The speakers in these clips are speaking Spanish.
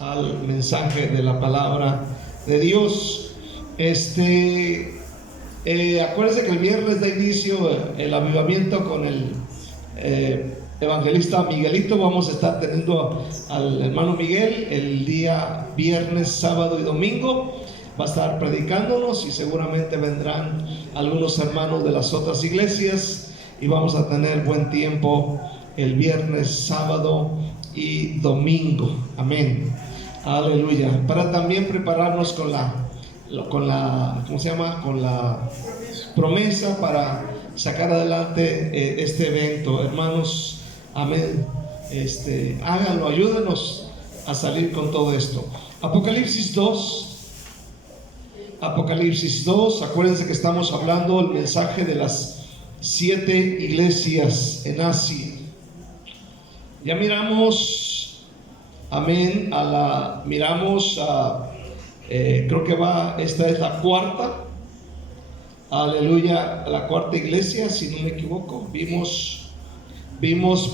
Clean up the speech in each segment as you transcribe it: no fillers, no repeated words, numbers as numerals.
al mensaje de la palabra de Dios. Acuérdense que el viernes da inicio el avivamiento con el evangelista Miguelito. Vamos a estar teniendo al hermano Miguel el día viernes, sábado y domingo. Va a estar predicándonos y seguramente vendrán algunos hermanos de las otras iglesias y vamos a tener buen tiempo el viernes, sábado y domingo. Amén. Aleluya. Para también prepararnos con la promesa para sacar adelante este evento, hermanos. Amén. Háganlo, ayúdenos a salir con todo esto. Apocalipsis 2. Acuérdense que estamos hablando del mensaje de las 7 iglesias en Asia. Ya miramos, amén, creo que esta es la cuarta, aleluya, la cuarta iglesia, si no me equivoco. Vimos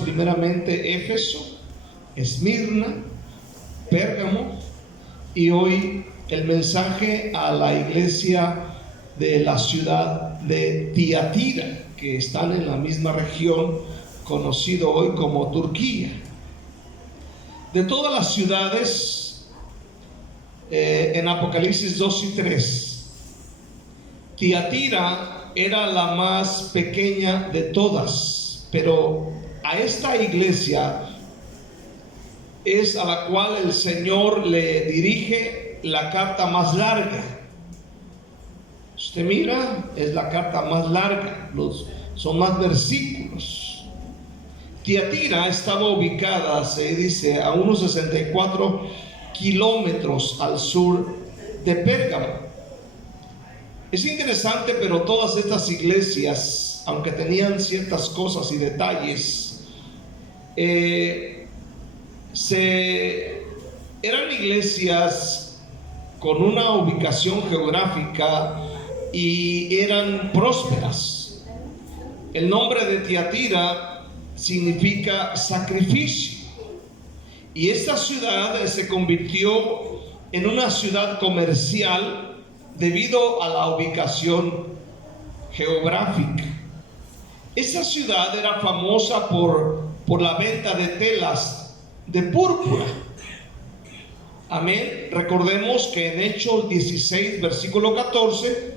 primeramente Éfeso, Esmirna, Pérgamo, y hoy el mensaje a la iglesia de la ciudad de Tiatira, que están en la misma región, conocido hoy como Turquía. De todas las ciudades en Apocalipsis 2 y 3, Tiatira era la más pequeña de todas, pero a esta iglesia es a la cual el Señor le dirige la carta más larga. Usted mira, es la carta más larga, son más versículos. Tiatira estaba ubicada, se dice, a unos 64 kilómetros al sur de Pérgamo. Es interesante, pero todas estas iglesias, aunque tenían ciertas cosas y detalles, eran iglesias con una ubicación geográfica y eran prósperas. El nombre de Tiatira significa sacrificio, y esta ciudad se convirtió en una ciudad comercial debido a la ubicación geográfica. Esta ciudad era famosa por la venta de telas de púrpura. Amén. Recordemos que en Hechos 16, versículo 14,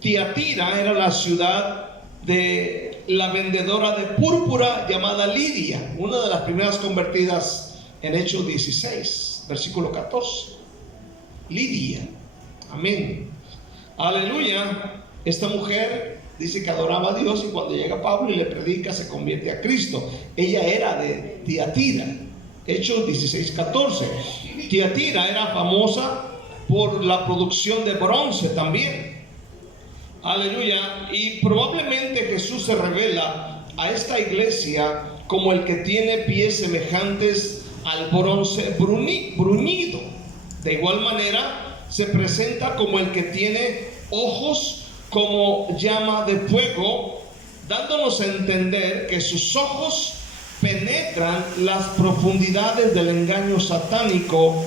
Tiatira era la ciudad de la vendedora de púrpura llamada Lidia, una de las primeras convertidas en Hechos 16, versículo 14. Lidia. Amén. Aleluya. Esta mujer dice que adoraba a Dios, y cuando llega Pablo y le predica, se convierte a Cristo. Ella era de Tiatira. Hechos 16, 14. Tiatira era famosa por la producción de bronce también. Aleluya. Y probablemente Jesús se revela a esta iglesia como el que tiene pies semejantes al bronce bruñido. De igual manera se presenta como el que tiene ojos como llama de fuego, dándonos a entender que sus ojos penetran las profundidades del engaño satánico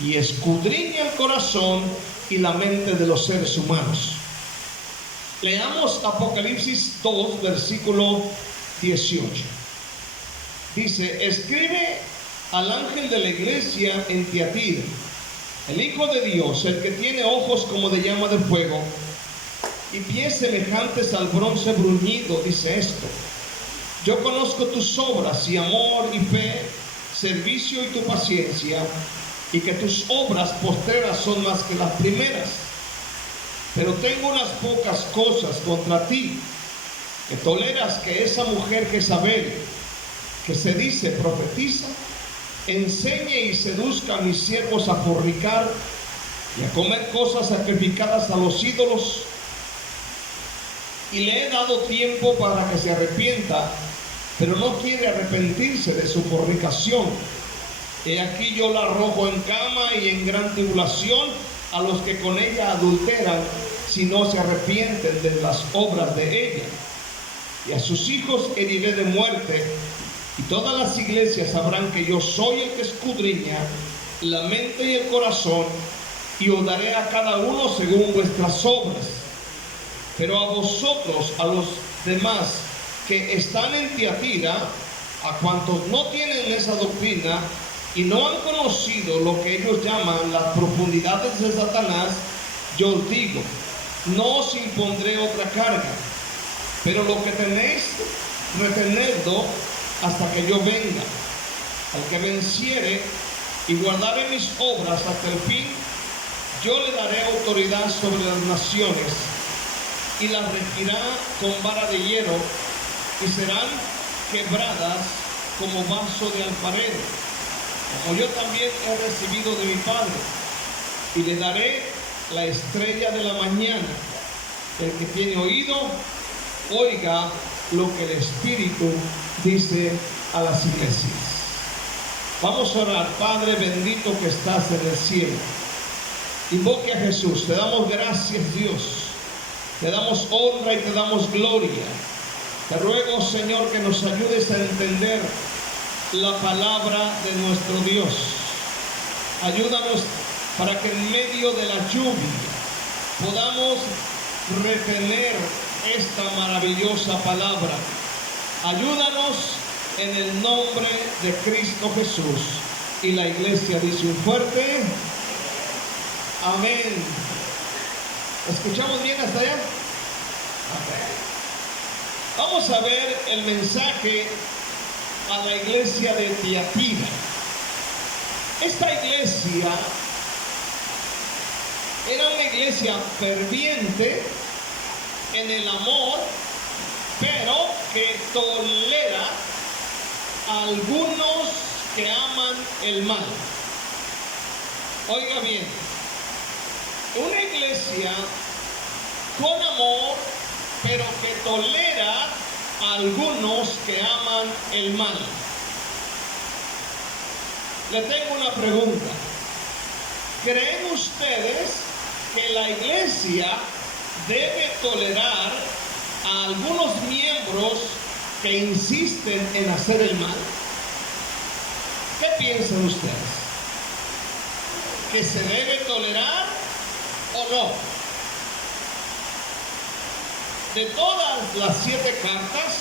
y escudriña el corazón y la mente de los seres humanos. Leamos Apocalipsis 2, versículo 18. Dice: escribe al ángel de la iglesia en Tiatira, el Hijo de Dios, el que tiene ojos como de llama de fuego y pies semejantes al bronce bruñido, dice esto: yo conozco tus obras y amor y fe, servicio y tu paciencia, y que tus obras postreras son más que las primeras. Pero tengo unas pocas cosas contra ti, que toleras que esa mujer Jezabel, que se dice profetiza, enseñe y seduzca a mis siervos a fornicar y a comer cosas sacrificadas a los ídolos. Y le he dado tiempo para que se arrepienta, pero no quiere arrepentirse de su fornicación. He aquí yo la arrojo en cama y en gran tribulación a los que con ella adulteran, si no se arrepienten de las obras de ella. Y a sus hijos heriré de muerte, y todas las iglesias sabrán que yo soy el que escudriña la mente y el corazón, y os daré a cada uno según vuestras obras. Pero a vosotros, a los demás que están en Tiatira, a cuantos no tienen esa doctrina y no han conocido lo que ellos llaman las profundidades de Satanás, yo os digo, no os impondré otra carga, pero lo que tenéis, retenedlo hasta que yo venga. Al que venciere y guardare mis obras hasta el fin, yo le daré autoridad sobre las naciones, y las regirá con vara de hierro, y serán quebradas como vaso de alfarero, como yo también he recibido de mi Padre. Y le daré la estrella de la mañana. El que tiene oído, oiga lo que el Espíritu dice a las iglesias. Vamos a orar. Padre bendito que estás en el cielo, invoque a Jesús. Te damos gracias, Dios. Te damos honra y te damos gloria. Te ruego, Señor, que nos ayudes a entender la palabra de nuestro Dios. Ayúdanos para que en medio de la lluvia podamos retener esta maravillosa palabra. Ayúdanos en el nombre de Cristo Jesús. Y la iglesia dice un fuerte amén. ¿Escuchamos bien hasta allá? Okay. Vamos a ver el mensaje a la iglesia de Tiatira. Esta iglesia era una iglesia ferviente en el amor, pero que tolera a algunos que aman el mal. Oiga bien, una iglesia con amor, pero que tolera a algunos que aman el mal. Le tengo una pregunta. ¿Creen ustedes que la iglesia debe tolerar a algunos miembros que insisten en hacer el mal? ¿Qué piensan ustedes? ¿Que se debe tolerar o no? De todas las 7 cartas,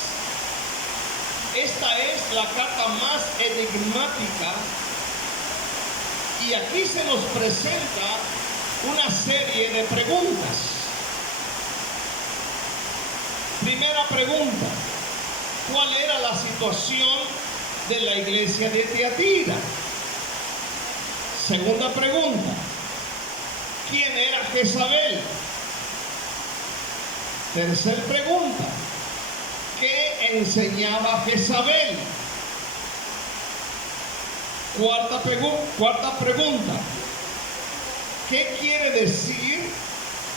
esta es la carta más enigmática, y aquí se nos presenta una serie de preguntas. Primera pregunta: ¿cuál era la situación de la iglesia de Tiatira? Segunda pregunta: ¿quién era Jezabel? Tercera pregunta: ¿qué enseñaba Jezabel? Cuarta pregunta: ¿qué quiere decir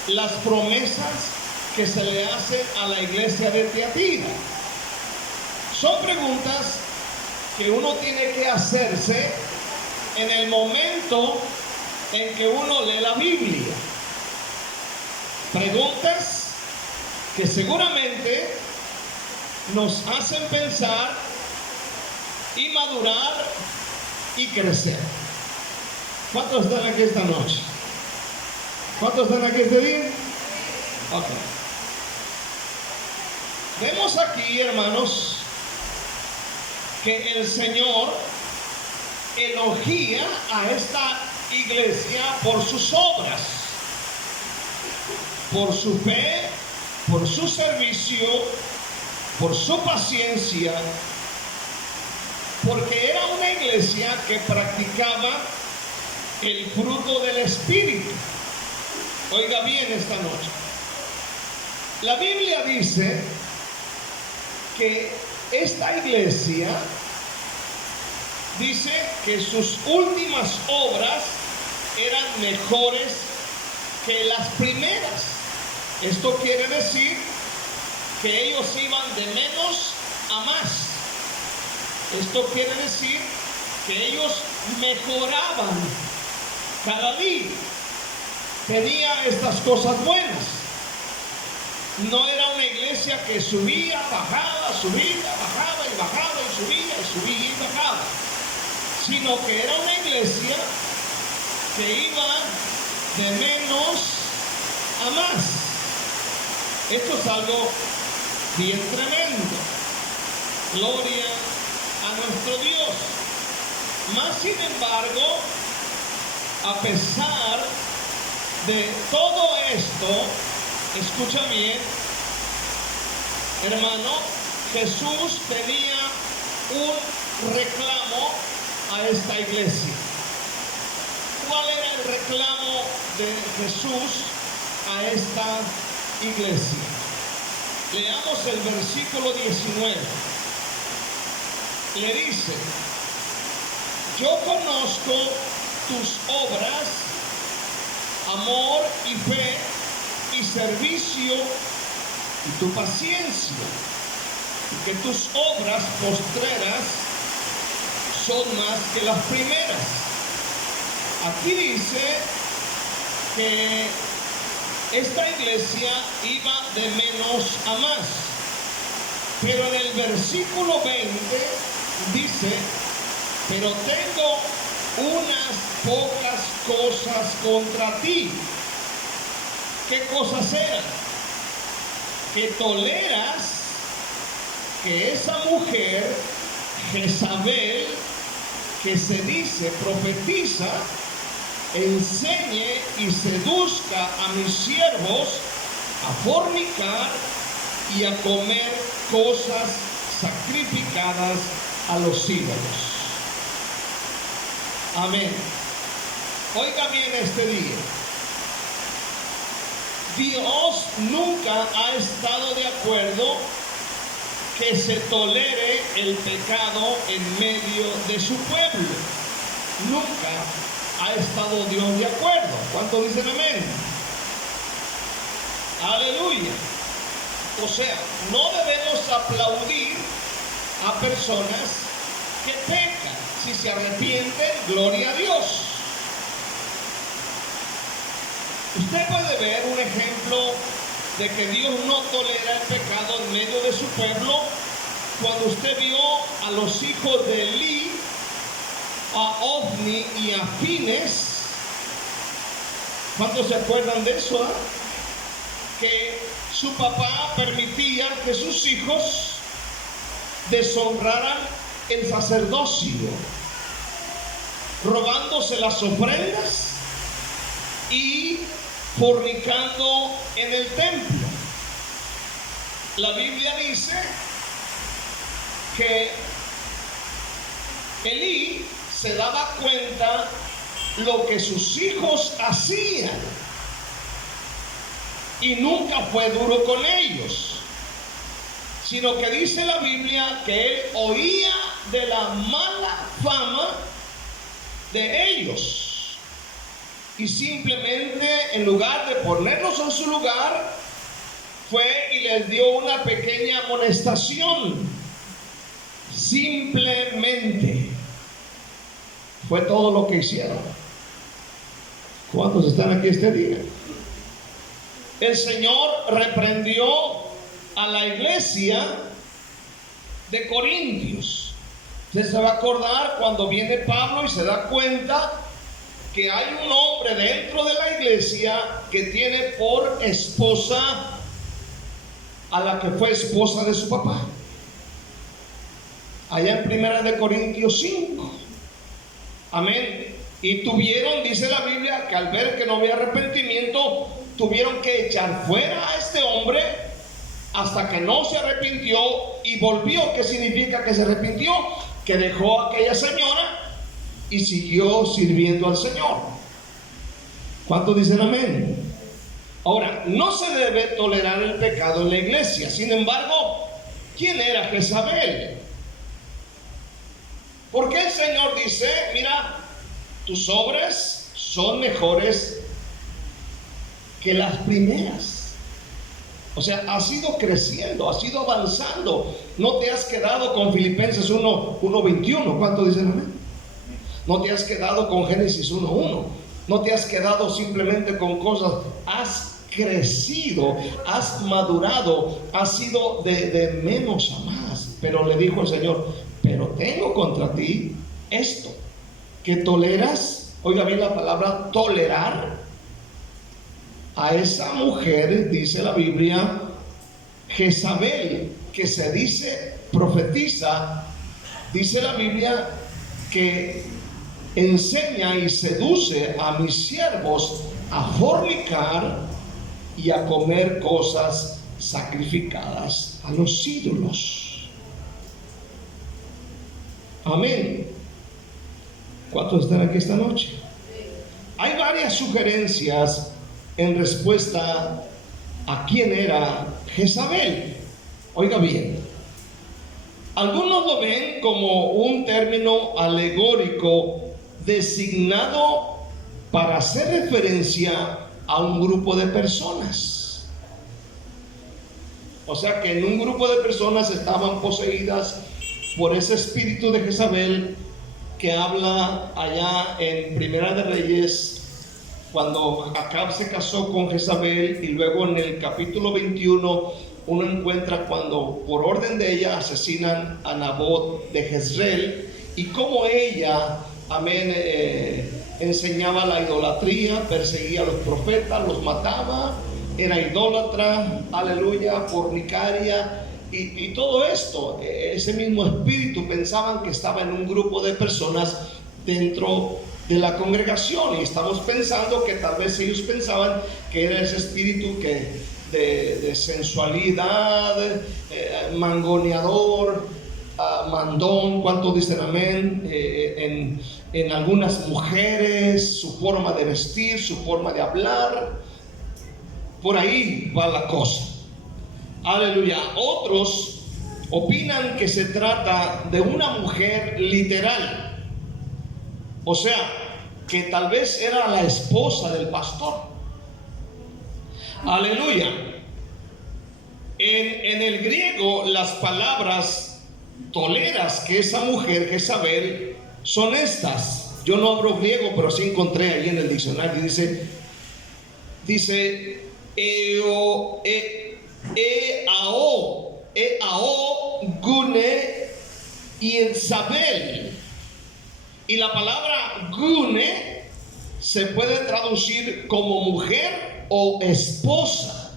las promesas que se le hacen a la iglesia de Tiatira? Son preguntas que uno tiene que hacerse en el momento en que uno lee la Biblia. Preguntas que seguramente nos hacen pensar y madurar y crecer. ¿Cuántos están aquí esta noche? ¿Cuántos están aquí este día? Ok. Vemos aquí, hermanos, que el Señor elogia a esta iglesia por sus obras, por su fe, por su servicio, por su paciencia, porque era una iglesia que practicaba el fruto del Espíritu. Oiga bien esta noche. La Biblia dice que esta iglesia dice que sus últimas obras eran mejores que las primeras. Esto quiere decir que ellos iban de menos a más. Esto quiere decir que ellos mejoraban cada día. Tenía estas cosas buenas. No era una iglesia que subía, bajaba, subía, bajaba y bajaba y subía y subía y bajaba, sino que era una iglesia que iba de menos a más. Esto es algo bien tremendo. Gloria a nuestro Dios. Mas sin embargo, a pesar de todo esto, escucha bien, hermano, Jesús tenía un reclamo a esta iglesia. ¿Cuál era el reclamo de Jesús a esta iglesia? Leamos el versículo 19. Le dice: yo conozco tus obras, amor y fe y servicio y tu paciencia, y que tus obras postreras son más que las primeras. Aquí dice que esta iglesia iba de menos a más, pero en el versículo 20 dice: pero tengo unas pocas cosas contra ti. ¿Qué cosas eran? Que toleras que esa mujer Jezabel, que se dice profetiza, enseñe y seduzca a mis siervos a fornicar y a comer cosas sacrificadas a los ídolos. Amén. Oiga bien este día. Dios nunca ha estado de acuerdo que se tolere el pecado en medio de su pueblo. Nunca ha estado Dios de acuerdo. ¿Cuántos dicen amén? Aleluya. O sea, no debemos aplaudir a personas que pecan. Si se arrepienten, gloria a Dios. Usted puede ver un ejemplo de que Dios no tolera el pecado en medio de su pueblo cuando usted vio a los hijos de Elí, a Ofni y a Fines. ¿Cuántos se acuerdan de eso? Que su papá permitía que sus hijos deshonraran el sacerdocio, robándose las ofrendas y fornicando en el templo. La Biblia dice que Elí se daba cuenta lo que sus hijos hacían y nunca fue duro con ellos, sino que dice la Biblia que él oía de la mala fama de ellos y simplemente, en lugar de ponerlos en su lugar, fue y les dio una pequeña amonestación. Simplemente fue todo lo que hicieron. ¿Cuántos están aquí este día? El Señor reprendió a la iglesia de Corintios. Usted se va a acordar cuando viene Pablo y se da cuenta que hay un hombre dentro de la iglesia que tiene por esposa a la que fue esposa de su papá. Allá en 1 Corintios 5. Amén. Y tuvieron, dice la Biblia, que al ver que no había arrepentimiento, tuvieron que echar fuera a este hombre hasta que no se arrepintió y volvió. ¿Qué significa que se arrepintió? Que dejó a aquella señora y siguió sirviendo al Señor. ¿Cuántos dicen amén? Ahora, no se debe tolerar el pecado en la iglesia. Sin embargo, ¿quién era Jezabel? Porque el Señor dice: mira, tus obras son mejores que las primeras. O sea, has ido creciendo, has ido avanzando. No te has quedado con Filipenses 1:21. ¿Cuánto dicen amén? No te has quedado con Génesis 1:1. No te has quedado simplemente con cosas. Has crecido, has madurado, has ido de menos a más. Pero le dijo el Señor: pero tengo contra ti esto, que toleras Oiga bien la palabra tolerar. A esa mujer, dice la Biblia, Jezabel, que se dice profetiza, dice la Biblia que enseña y seduce a mis siervos a fornicar y a comer cosas sacrificadas a los ídolos. Amén. ¿Cuántos están aquí esta noche? Hay varias sugerencias en respuesta a quién era Jezabel. Oiga bien, algunos lo ven como un término alegórico designado para hacer referencia a un grupo de personas. O sea que en un grupo de personas estaban poseídas por ese espíritu de Jezabel que habla allá en Primera de Reyes, cuando Acab se casó con Jezabel, y luego en el capítulo 21 uno encuentra cuando por orden de ella asesinan a Nabot de Jezreel, y cómo ella, amén, enseñaba la idolatría, perseguía a los profetas, los mataba, era idólatra, aleluya, fornicaria, y todo esto, ese mismo espíritu pensaban que estaba en un grupo de personas dentro de la congregación, y estamos pensando que tal vez ellos pensaban que era ese espíritu que de sensualidad, mangoneador, mandón, ¿cuántos dicen amén? En algunas mujeres, su forma de vestir, su forma de hablar, por ahí va la cosa. Aleluya. Otros opinan que se trata de una mujer literal, o sea, que tal vez era la esposa del pastor. Aleluya. En el griego, las palabras toleras que esa mujer Jezabel son estas. Yo no hablo griego, pero sí encontré ahí en el diccionario. Dice eao gune y Isabel. Y la palabra gune se puede traducir como mujer o esposa.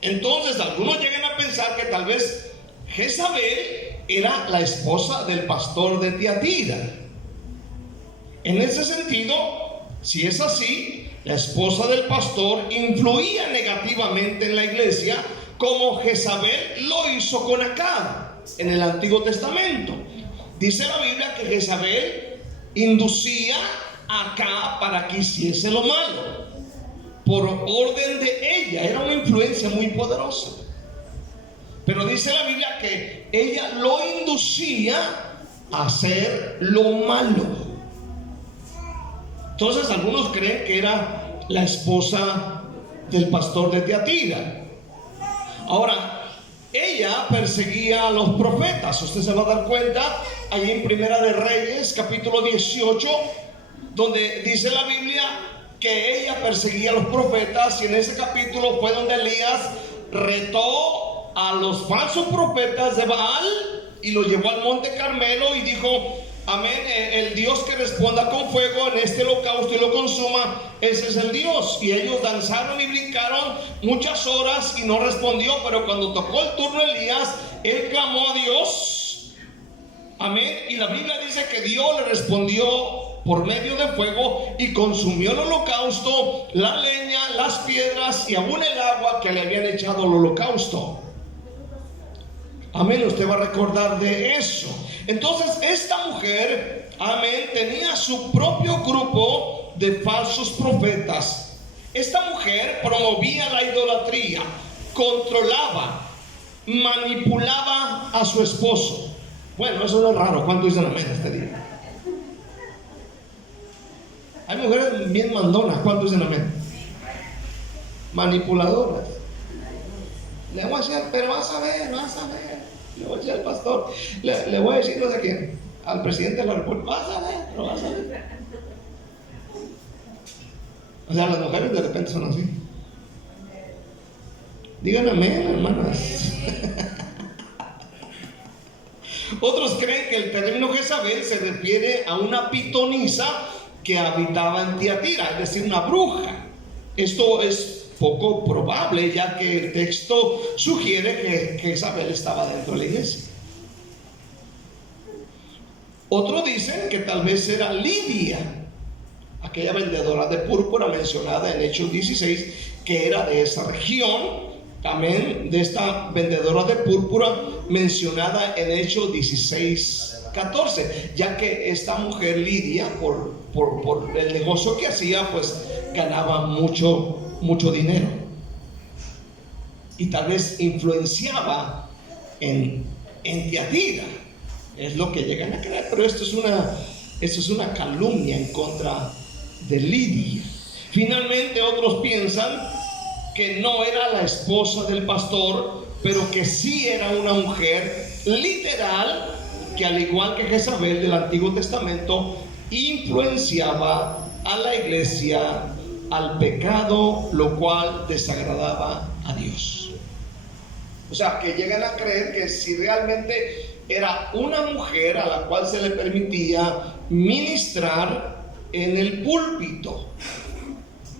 Entonces algunos llegan a pensar que tal vez Jezabel era la esposa del pastor de Tiatira. En ese sentido, si es así, la esposa del pastor influía negativamente en la iglesia, como Jezabel lo hizo con Acab en el Antiguo Testamento. Dice la Biblia que Jezabel inducía a Acab para que hiciese lo malo por orden de ella. Era una influencia muy poderosa, pero dice la Biblia que ella lo inducía a hacer lo malo. Entonces algunos creen que era la esposa del pastor de Tiatira. Ahora, ella perseguía a los profetas. Usted se va a dar cuenta ahí en Primera de Reyes, capítulo 18, donde dice la Biblia que ella perseguía a los profetas, y en ese capítulo fue donde Elías retó a los falsos profetas de Baal y los llevó al monte Carmelo y dijo: amén, el Dios que responda con fuego en este holocausto y lo consuma, ese es el Dios. Y ellos danzaron y brincaron muchas horas y no respondió, pero cuando tocó el turno Elías, él clamó a Dios, amén, y la Biblia dice que Dios le respondió por medio de fuego y consumió el holocausto, la leña, las piedras y aún el agua que le habían echado al holocausto. Amén, usted va a recordar de eso. Entonces esta mujer, amén, tenía su propio grupo de falsos profetas. Esta mujer promovía la idolatría, controlaba, manipulaba a su esposo. Bueno, eso no es raro. ¿Cuánto dicen amén este día? Hay mujeres bien mandonas. ¿Cuánto dicen amén? Manipuladoras. Le voy a decir, pero vas a ver. Le voy a decir al pastor, le voy a decir no sé quién, al presidente de la república, vas a ver. O sea, las mujeres de repente son así. Digan amén, hermanas. Otros creen que el término Jezabel se refiere a una pitonisa que habitaba en Tiatira, es decir, una bruja. Esto es poco probable, ya que el texto sugiere que Jezabel estaba dentro de la iglesia. Otros dicen que tal vez era Lidia, aquella vendedora de púrpura mencionada en Hechos 16, que era de esa región. También de esta vendedora de púrpura mencionada en Hechos 16:14, ya que esta mujer Lidia, por el negocio que hacía, pues ganaba mucho dinero, y tal vez influenciaba en Tiatira. Es lo que llegan a creer, pero esto es una calumnia en contra de Lidia. Finalmente, otros piensan que no era la esposa del pastor, pero que sí era una mujer literal, que al igual que Jezabel del Antiguo Testamento, influenciaba a la iglesia al pecado, lo cual desagradaba a Dios. O sea, que llegan a creer que si realmente era una mujer a la cual se le permitía ministrar en el púlpito,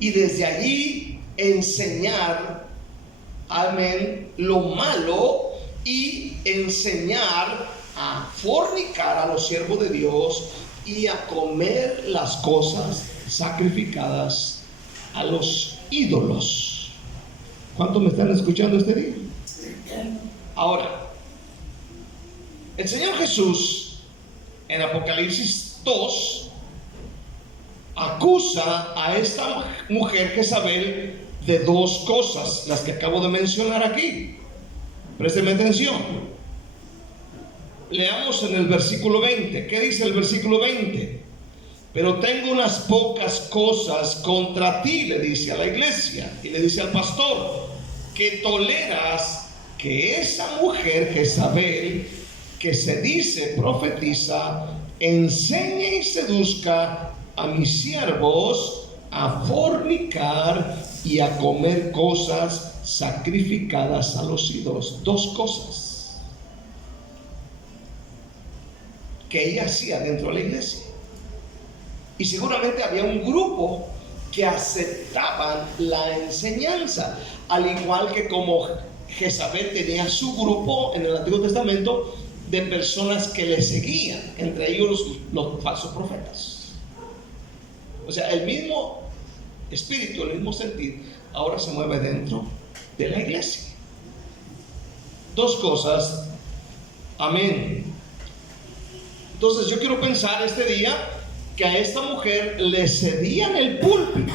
y desde allí enseñar, amén, lo malo, y enseñar a fornicar a los siervos de Dios y a comer las cosas sacrificadas a los ídolos. ¿Cuántos me están escuchando este día? Ahora, el Señor Jesús en Apocalipsis 2 acusa a esta mujer Jezabel de dos cosas, las que acabo de mencionar aquí. Présteme atención. Leamos en el versículo 20. ¿Qué dice el versículo 20? Pero tengo unas pocas cosas contra ti, le dice a la iglesia, y le dice al pastor, que toleras que esa mujer Jezabel, que se dice profetiza, enseñe y seduzca a mis siervos a fornicar y a comer cosas sacrificadas a los ídolos. Dos cosas que ella hacía dentro de la iglesia. Y seguramente había un grupo que aceptaban la enseñanza, al igual que como Jezabel tenía su grupo en el Antiguo Testamento de personas que le seguían, entre ellos los falsos profetas. O sea, el mismo espíritu, el mismo sentir, ahora se mueve dentro de la iglesia. Dos cosas, amén. Entonces yo quiero pensar este día que a esta mujer le cedían el púlpito.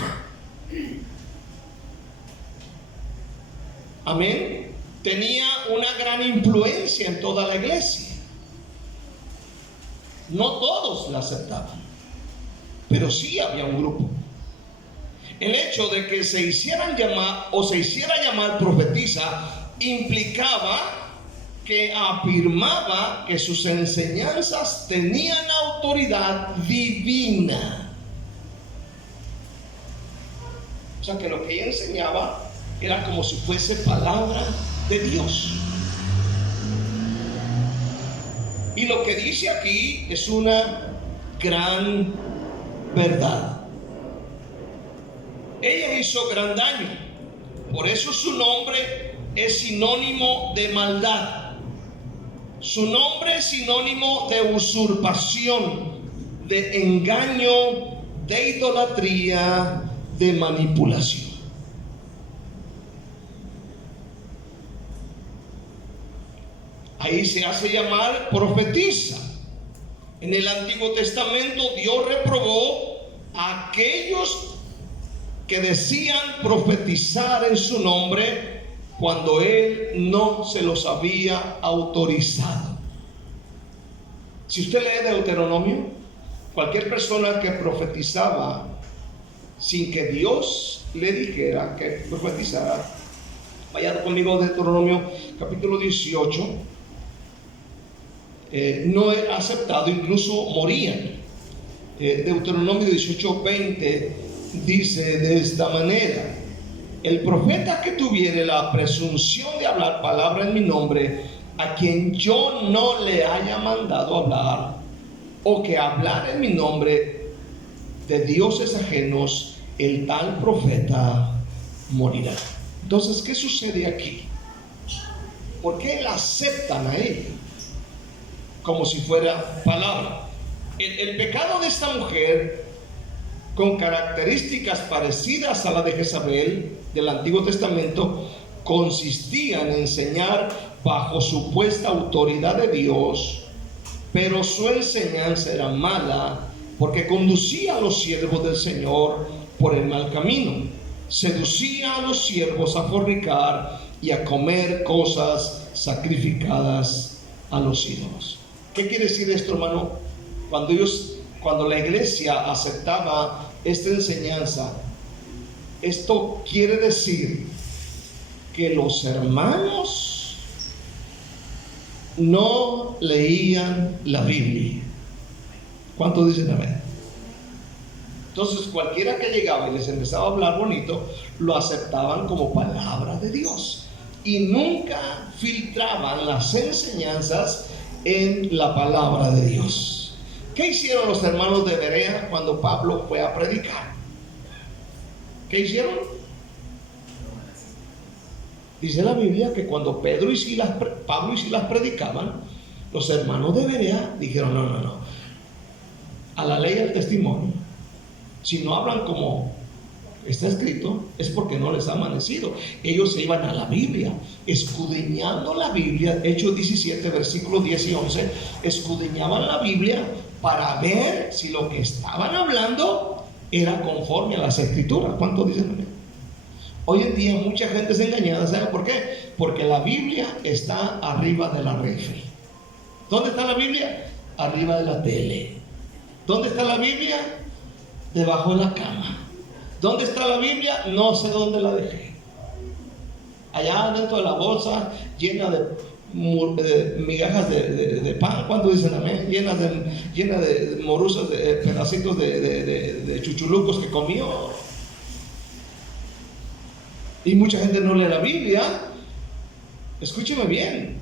Amén. Tenía una gran influencia en toda la iglesia. No todos la aceptaban, pero sí había un grupo. El hecho de que se hicieran llamar o se hiciera llamar profetisa implicaba que afirmaba que sus enseñanzas tenían autoridad divina. O sea, que lo que ella enseñaba era como si fuese palabra de Dios. Y lo que dice aquí es una gran verdad. Ella hizo gran daño, por eso su nombre es sinónimo de maldad. Su nombre es sinónimo de usurpación, de engaño, de idolatría, de manipulación. Ahí se hace llamar profetisa. En el Antiguo Testamento Dios reprobó a aquellos que decían profetizar en su nombre cuando Él no se los había autorizado. Si usted lee Deuteronomio, cualquier persona que profetizaba sin que Dios le dijera que profetizara, vaya conmigo a Deuteronomio capítulo 18, no era aceptado, incluso morían. Deuteronomio 18:20 dice de esta manera: el profeta que tuviere la presunción de hablar palabra en mi nombre, a quien yo no le haya mandado hablar, o que hablar en mi nombre, de dioses ajenos, el tal profeta morirá. Entonces, ¿qué sucede aquí? ¿Por qué la aceptan a ella como si fuera palabra? El pecado de esta mujer, con características parecidas a la de Jezabel del Antiguo Testamento, consistía en enseñar bajo supuesta autoridad de Dios, pero su enseñanza era mala porque conducía a los siervos del Señor por el mal camino. Seducía a los siervos a fornicar y a comer cosas sacrificadas a los ídolos. ¿Qué quiere decir esto, hermano? Cuando la iglesia aceptaba esta enseñanza, esto quiere decir que los hermanos no leían la Biblia. ¿Cuántos dicen amén? Entonces cualquiera que llegaba y les empezaba a hablar bonito, lo aceptaban como palabra de Dios y nunca filtraban las enseñanzas en la palabra de Dios. ¿Qué hicieron los hermanos de Berea cuando Pablo fue a predicar? ¿Qué hicieron? Dice la Biblia que cuando Pablo y Silas predicaban, los hermanos de Berea dijeron: no, a la ley del testimonio. Si no hablan como está escrito, es porque no les ha amanecido. Ellos se iban a la Biblia, escudriñando la Biblia. Hechos 17, versículos 10 y 11, escudriñaban la Biblia para ver si lo que estaban hablando era conforme a las escrituras. ¿Cuántos dicen amén? Hoy en día mucha gente es engañada. ¿Saben por qué? Porque la Biblia está arriba de la refri. ¿Dónde está la Biblia? Arriba de la tele. ¿Dónde está la Biblia? Debajo de la cama. ¿Dónde está la Biblia? No sé dónde la dejé. Allá dentro de la bolsa, llena de migajas de pan. ¿Cuándo dicen amén? Llena de morusas, de pedacitos de chuchulucos que comió. Y mucha gente no lee la Biblia. Escúcheme bien.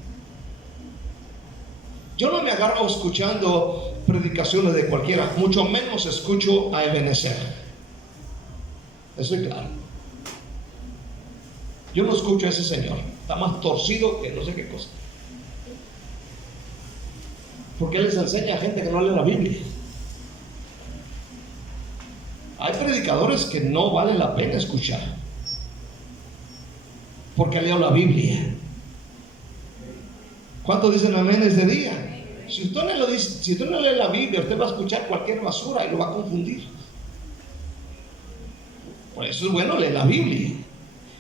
Yo no me agarro escuchando predicaciones de cualquiera, mucho menos escucho a Ebenezer. Eso es claro. Yo no escucho a ese señor. Está más torcido que no sé qué cosa. Porque él les enseña a gente que no lee la Biblia. Hay predicadores que no vale la pena escuchar, porque leo la Biblia. ¿Cuántos dicen amén ese día? Si usted no lee la Biblia, usted va a escuchar cualquier basura y lo va a confundir. Por eso es bueno leer la Biblia.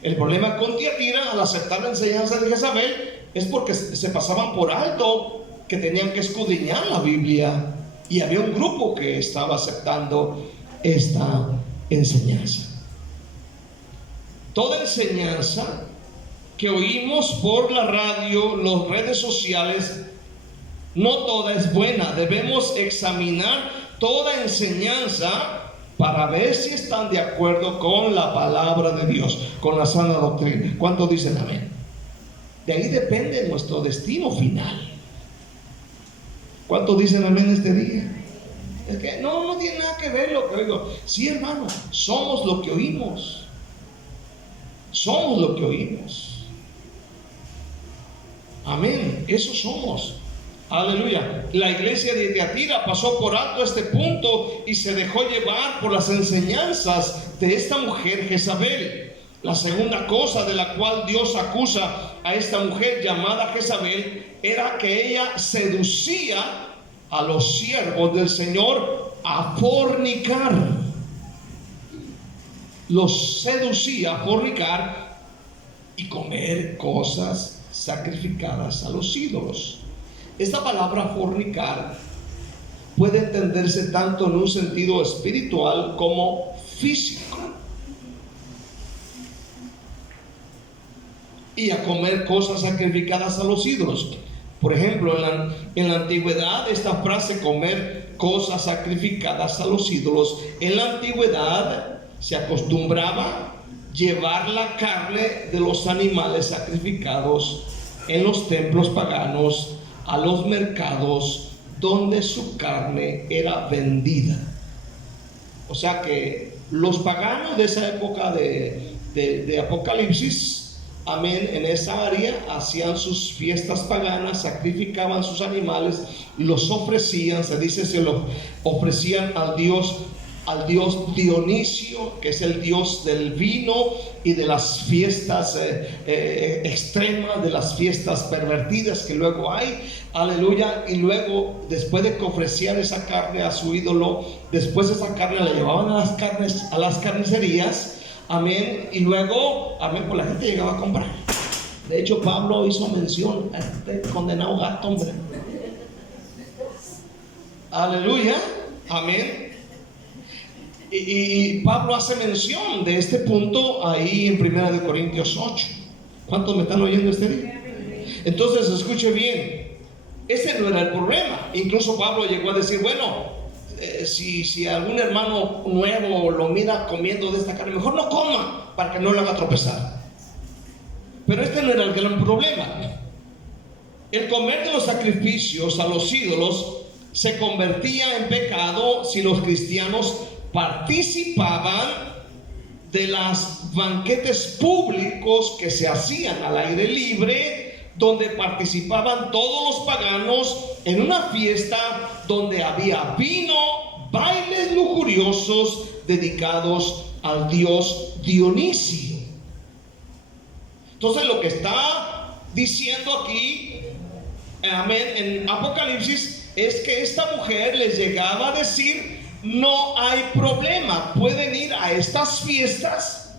El problema con Tiatira, al aceptar la enseñanza de Jezabel, es porque se pasaban por alto que tenían que escudriñar la Biblia, y había un grupo que estaba aceptando esta enseñanza. Toda enseñanza que oímos por la radio, las redes sociales, no toda es buena. Debemos examinar toda enseñanza para ver si están de acuerdo con la palabra de Dios, con la sana doctrina. ¿Cuántos dicen amén? De ahí depende nuestro destino final. ¿Cuántos dicen amén este día? Es que no tiene nada que ver lo que oigo. Sí, hermano, somos lo que oímos. Somos lo que oímos. Amén, eso somos. Aleluya. La iglesia de Tiatira pasó por alto este punto y se dejó llevar por las enseñanzas de esta mujer Jezabel. La segunda cosa de la cual Dios acusa a esta mujer llamada Jezabel era que ella seducía a los siervos del Señor a fornicar. Los seducía a fornicar y comer cosas sacrificadas a los ídolos. Esta palabra fornicar puede entenderse tanto en un sentido espiritual como físico. Y a comer cosas sacrificadas a los ídolos. Por ejemplo, en la antigüedad, esta frase comer cosas sacrificadas a los ídolos, en la antigüedad se acostumbraba llevar la carne de los animales sacrificados en los templos paganos a los mercados donde su carne era vendida. O sea que los paganos de esa época de Apocalipsis, amén, en esa área hacían sus fiestas paganas, sacrificaban sus animales, los ofrecían, se dice, se los ofrecían al dios Dionisio, que es el dios del vino y de las fiestas extremas, de las fiestas pervertidas que luego hay, aleluya. Y luego, después de que ofrecían esa carne a su ídolo, después esa carne la llevaban a las carnicerías, amén, y luego, amén, pues la gente llegaba a comprar. De hecho, Pablo hizo mención a este condenado gato, hombre, aleluya, amén. Y Pablo hace mención de este punto ahí en 1 Corintios 8. ¿Cuántos me están oyendo este día? Entonces, escuche bien, ese no era el problema. Incluso Pablo llegó a decir, bueno, si algún hermano nuevo lo mira comiendo de esta carne, mejor no coma para que no lo haga tropezar. Pero este no era el gran problema. El comer de los sacrificios a los ídolos se convertía en pecado si los cristianos participaban de los banquetes públicos que se hacían al aire libre, donde participaban todos los paganos en una fiesta donde había vino, bailes lujuriosos dedicados al dios Dionisio. Entonces, lo que está diciendo aquí, amén, en Apocalipsis, es que esta mujer les llegaba a decir: no hay problema, pueden ir a estas fiestas,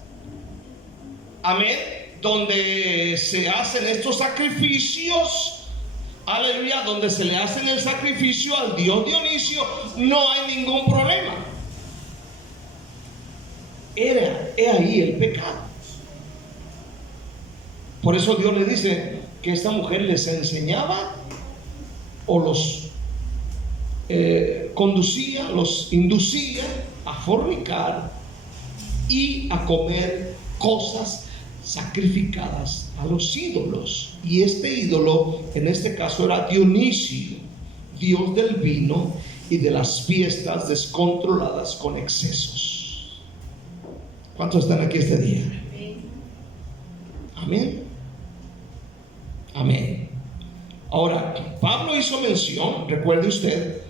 amén, donde se hacen estos sacrificios, aleluya, donde se le hacen el sacrificio al dios Dionisio, no hay ningún problema. Era ahí el pecado. Por eso Dios le dice que esta mujer les enseñaba o los conducía, los inducía a fornicar y a comer cosas sacrificadas a los ídolos. Y este ídolo en este caso era Dionisio, dios del vino y de las fiestas descontroladas con excesos. ¿Cuántos están aquí este día? Amén. Amén. Ahora, Pablo hizo mención, recuerde usted,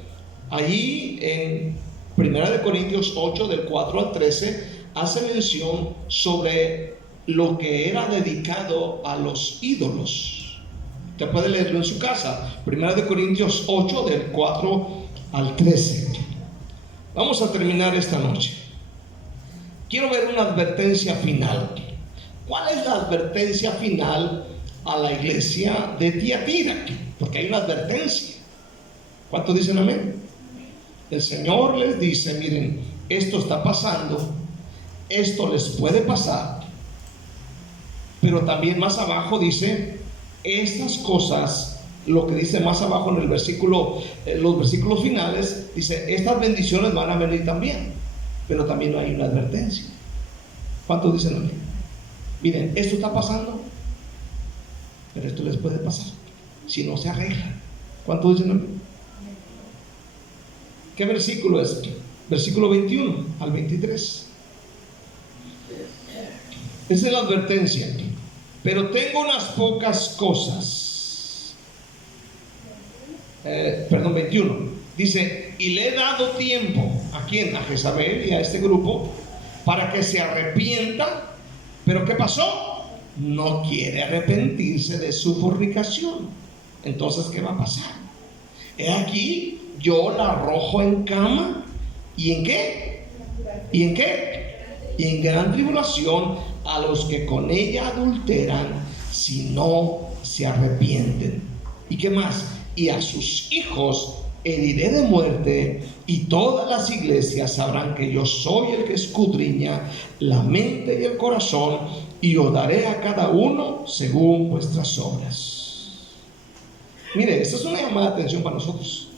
ahí en 1 Corintios 8 del 4 al 13 hace mención sobre lo que era dedicado a los ídolos. Usted puede leerlo en su casa, 1 Corintios 8 del 4 al 13. Vamos a terminar esta noche. Quiero ver una advertencia final. ¿Cuál es la advertencia final a la iglesia de Tiatira? Porque hay una advertencia. ¿Cuántos dicen amén? El Señor les dice: miren, esto está pasando, esto les puede pasar, pero también más abajo dice estas cosas. Lo que dice más abajo en el versículo, los versículos finales, dice: estas bendiciones van a venir también, pero también hay una advertencia. ¿Cuántos dicen amén? Miren, esto está pasando, pero esto les puede pasar si no se arregla. ¿Cuántos dicen amén? ¿Qué versículo es? Versículo 21 al 23. Esa es la advertencia. Pero tengo unas pocas cosas. 21. Dice: y le he dado tiempo. ¿A quién? A Jezabel y a este grupo, para que se arrepienta. Pero ¿qué pasó? No quiere arrepentirse de su fornicación. Entonces, ¿qué va a pasar? He aquí, yo la arrojo en cama. ¿Y en qué? ¿Y en qué? Y en gran tribulación a los que con ella adulteran, si no se arrepienten. ¿Y qué más? Y a sus hijos heriré de muerte, y todas las iglesias sabrán que yo soy el que escudriña la mente y el corazón, y os daré a cada uno según vuestras obras. Mire, esta es una llamada de atención para nosotros.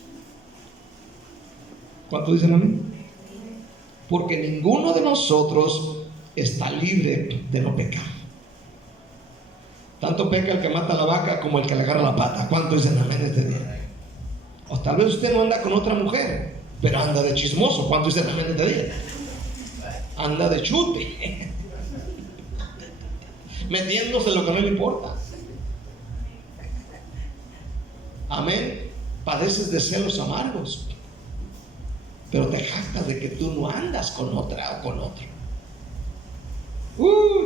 ¿Cuántos dicen amén? Porque ninguno de nosotros está libre de no pecar. Tanto peca el que mata a la vaca como el que le agarra la pata. ¿Cuántos dicen amén este día? O tal vez usted no anda con otra mujer, pero anda de chismoso. ¿Cuánto dice amén este día? Anda de chute, metiéndose en lo que no le importa. Amén. Padeces de celos amargos, pero te jactas de que tú no andas con otra o con otro.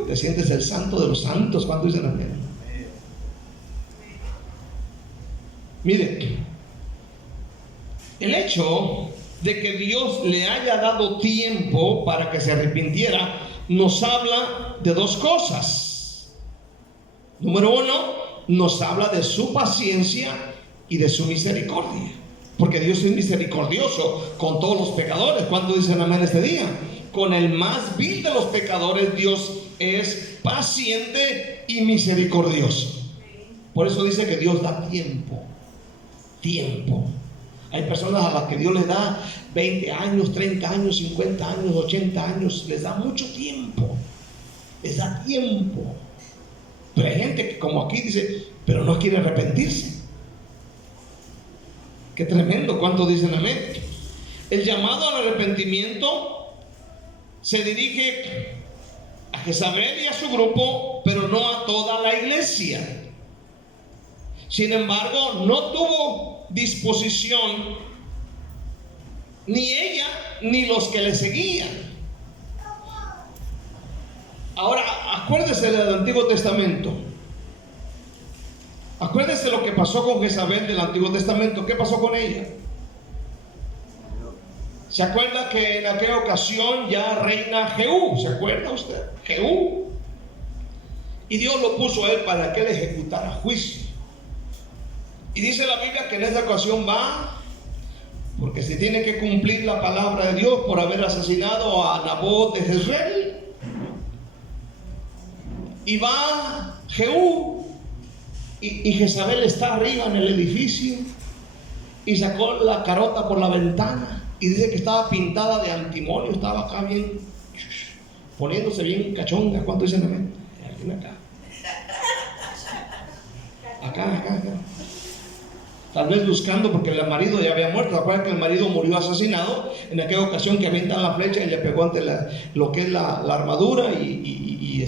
Te sientes el santo de los santos. ¿Cuánto dicen amén? Mire, el hecho de que Dios le haya dado tiempo para que se arrepintiera nos habla de dos cosas. Número uno, nos habla de su paciencia y de su misericordia, porque Dios es misericordioso con todos los pecadores. ¿Cuánto dicen amén este día? Con el más vil de los pecadores, Dios es paciente y misericordioso. Por eso dice que Dios da tiempo. Hay personas a las que Dios les da 20 años, 30 años, 50 años, 80 años. Les da mucho tiempo. Les da tiempo. Pero hay gente que, como aquí dice, pero no quiere arrepentirse. Qué tremendo. ¿Cuánto dicen amén? El llamado al arrepentimiento se dirige a Jezabel y a su grupo, pero no a toda la iglesia. Sin embargo, no tuvo disposición ni ella ni los que le seguían. Ahora, acuérdese del Antiguo Testamento. Acuérdese lo que pasó con Jezabel del Antiguo Testamento. ¿Qué pasó con ella? ¿Se acuerda que en aquella ocasión ya reina Jehú? ¿Se acuerda usted? Jehú. Y Dios lo puso a él para que él ejecutara juicio. Y dice la Biblia que en esta ocasión va, porque se tiene que cumplir la palabra de Dios por haber asesinado a Nabot de Jezreel. Y va Jehú, y Jezabel está arriba en el edificio, y sacó la carota por la ventana, y dice que estaba pintada de antimonio, estaba acá bien, poniéndose bien cachonga. ¿Cuánto dicen amén? Acá. Tal vez buscando, porque el marido ya había muerto. Acuérdense que el marido murió asesinado en aquella ocasión que avientan la flecha y le pegó ante lo que es la armadura, y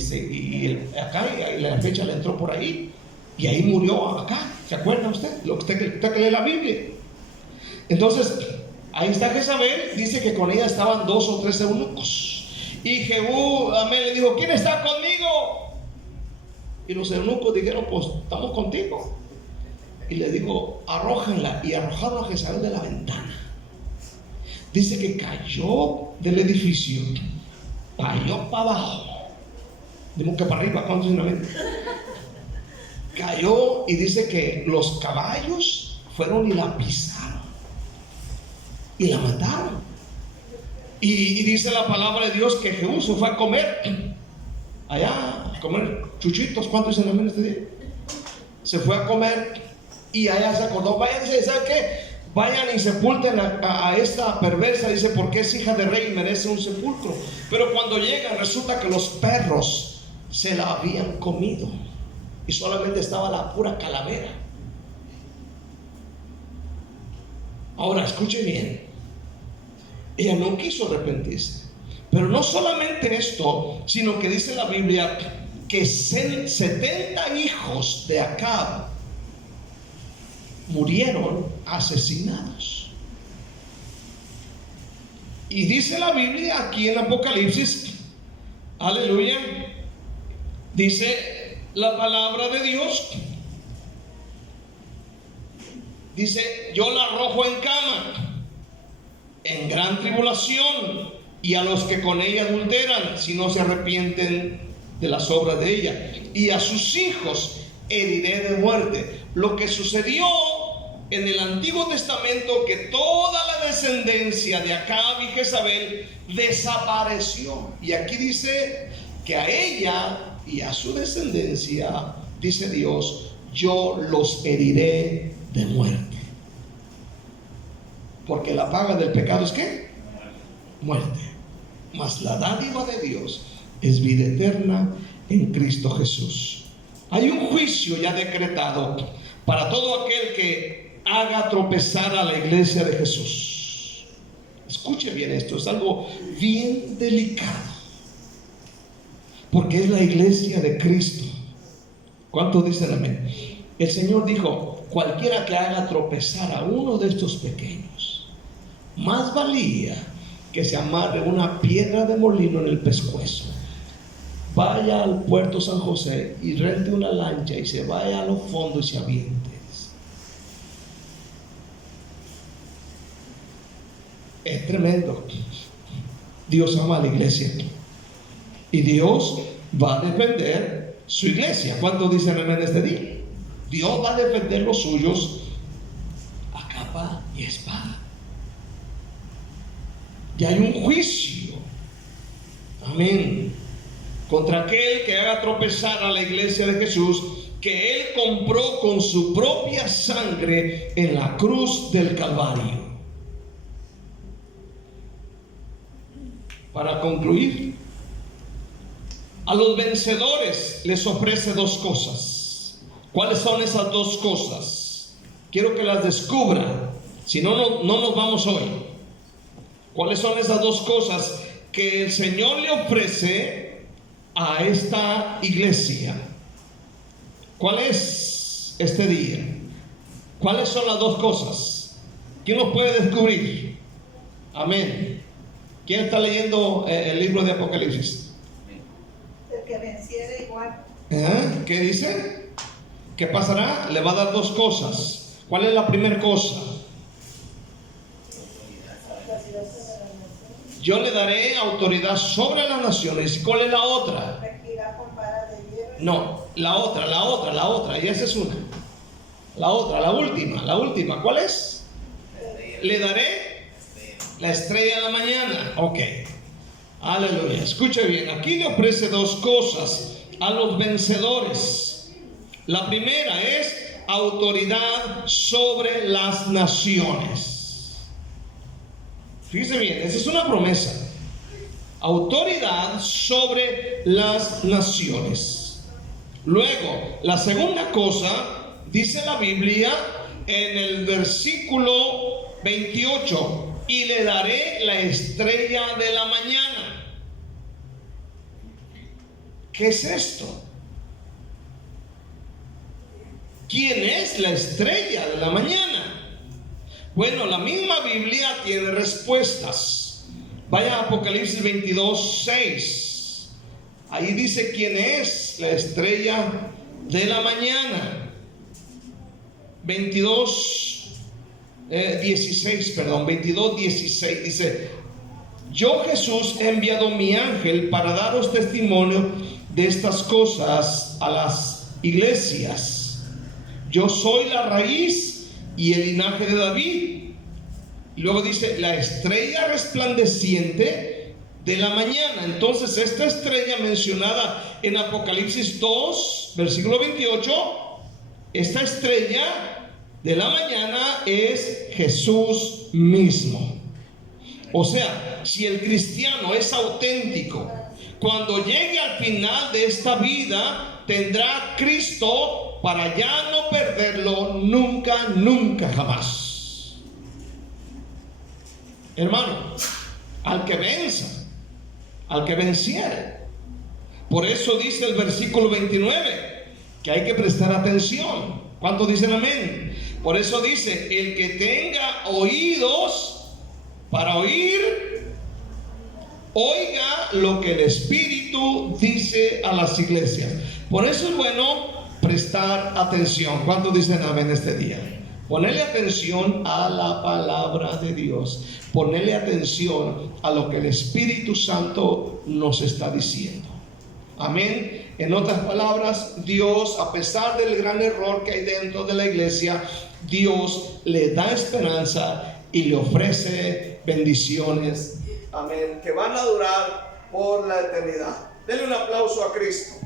la flecha le entró por ahí, y ahí murió acá. ¿Se acuerda usted? Usted que lee la Biblia. Entonces, ahí está Jezabel. Dice que con ella estaban 2 o 3 eunucos. Y Jehú, amén, le dijo: ¿quién está conmigo? Y los eunucos dijeron: pues estamos contigo. Y le digo: arrójenla. Y arrojaron a Jezabel de la ventana. Dice que cayó del edificio, cayó para abajo. Digo que para arriba. ¿Cuántos dicen? Cayó, y dice que los caballos fueron y la pisaron y la mataron. Y dice la palabra de Dios que Jehú se fue a comer allá, a comer chuchitos. ¿Cuántos dicen amén este día? Se fue a comer, y allá se acordó: váyanse, ¿sabe qué? Vayan y sepulten a esta perversa. Dice, porque es hija de rey y merece un sepulcro. Pero cuando llegan, resulta que los perros se la habían comido, y solamente estaba la pura calavera. Ahora escuche bien, ella no quiso arrepentirse. Pero no solamente esto, sino que dice la Biblia que 70 hijos de Acab murieron asesinados. Y dice la Biblia aquí en Apocalipsis, aleluya, dice la palabra de Dios, dice: yo la arrojo en cama, en gran tribulación, y a los que con ella adulteran, si no se arrepienten de las obras de ella, y a sus hijos heriré de muerte. Lo que sucedió en el Antiguo Testamento, que toda la descendencia de Acab y Jezabel desapareció. Y aquí dice que a ella y a su descendencia, dice Dios: yo los heriré de muerte. Porque la paga del pecado es ¿qué? Muerte. Mas la dádiva de Dios es vida eterna en Cristo Jesús. Hay un juicio ya decretado para todo aquel que haga tropezar a la iglesia de Jesús. Escuche bien esto, es algo bien delicado, porque es la iglesia de Cristo. ¿Cuántos dicen amén? El Señor dijo: cualquiera que haga tropezar a uno de estos pequeños, más valía que se amarre una piedra de molino en el pescuezo, vaya al puerto San José y rente una lancha y se vaya a los fondos y se aviente. Es tremendo. Dios ama a la iglesia y Dios va a defender su iglesia. ¿Cuántos dicen amén este día? Dios va a defender los suyos a capa y espada. Y hay un juicio, amén, contra aquel que haga tropezar a la iglesia de Jesús, que Él compró con su propia sangre en la cruz del Calvario. Para concluir, a los vencedores les ofrece dos cosas. ¿Cuáles son esas dos cosas? Quiero que las descubran, si no, no nos vamos hoy. ¿Cuáles son esas dos cosas que el Señor le ofrece a esta iglesia? ¿Cuál es este día? ¿Cuáles son las dos cosas? ¿Quién los puede descubrir? Amén. ¿Quién está leyendo el libro de Apocalipsis? El que venciera igual. ¿Qué dice? ¿Qué pasará? Le va a dar dos cosas. ¿Cuál es la primera cosa? Yo le daré autoridad sobre las naciones. ¿Cuál es la otra? Regirá con vara de hierro. No, la otra. Y esa es una. La otra, la última. ¿Cuál es? Le daré la estrella de la mañana. Ok. Aleluya. Escuche bien. Aquí le ofrece dos cosas a los vencedores. La primera es autoridad sobre las naciones. Fíjese bien, esa es una promesa. Autoridad sobre las naciones. Luego, la segunda cosa, dice la Biblia en el versículo 28: y le daré la estrella de la mañana. ¿Qué es esto? ¿Quién es la estrella de la mañana? Bueno, la misma Biblia tiene respuestas. Vaya a Apocalipsis 22:6. Ahí dice quién es la estrella de la mañana. 22:16 dice: yo, Jesús, he enviado mi ángel para daros testimonio de estas cosas a las iglesias. Yo soy la raíz y el linaje de David. Y luego dice: la estrella resplandeciente de la mañana. Entonces, esta estrella mencionada en Apocalipsis 2, versículo 28, esta estrella de la mañana es Jesús mismo. O sea, si el cristiano es auténtico, cuando llegue al final de esta vida, tendrá a Cristo para ya no perderlo nunca, nunca, jamás. Hermano, al que venza, al que venciere. Por eso dice el versículo 29 que hay que prestar atención. ¿Cuántos dicen amén? Por eso dice: el que tenga oídos para oír, oiga lo que el Espíritu dice a las iglesias. Por eso es bueno prestar atención. ¿Cuántos dicen amén este día? Ponerle atención a la palabra de Dios. Ponerle atención a lo que el Espíritu Santo nos está diciendo. Amén. En otras palabras, Dios, a pesar del gran error que hay dentro de la iglesia, Dios le da esperanza y le ofrece bendiciones. Amén. Que van a durar por la eternidad. Denle un aplauso a Cristo.